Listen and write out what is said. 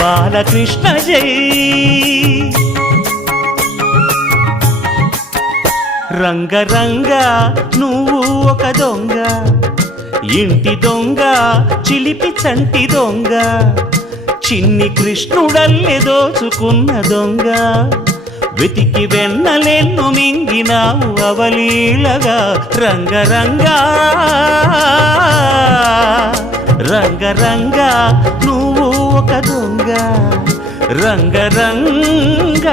బాలకృష్ణ జై. రంగరంగ నువ్వు ఒక దొంగ, ఇంటి దొంగ చిలిపి చంటి దొంగ, చిన్ని కృష్ణుడల్లె దోచుకున్న దొంగ, వెతికి వెన్నలెన్ను మింగినావు అవలీలగా. రంగరంగ రంగరంగ నువ్వు ఒక దొంగ, రంగరంగ.